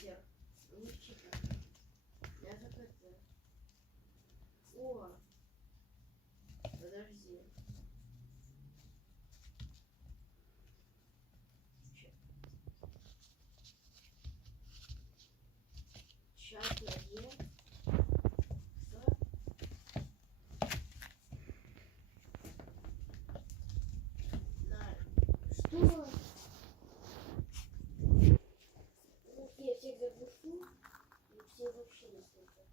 всех. Не читаю. Я ЗПТ. О! Подожди. Чат я есть. Что? Я всех заглушу, и все вообще не слышат.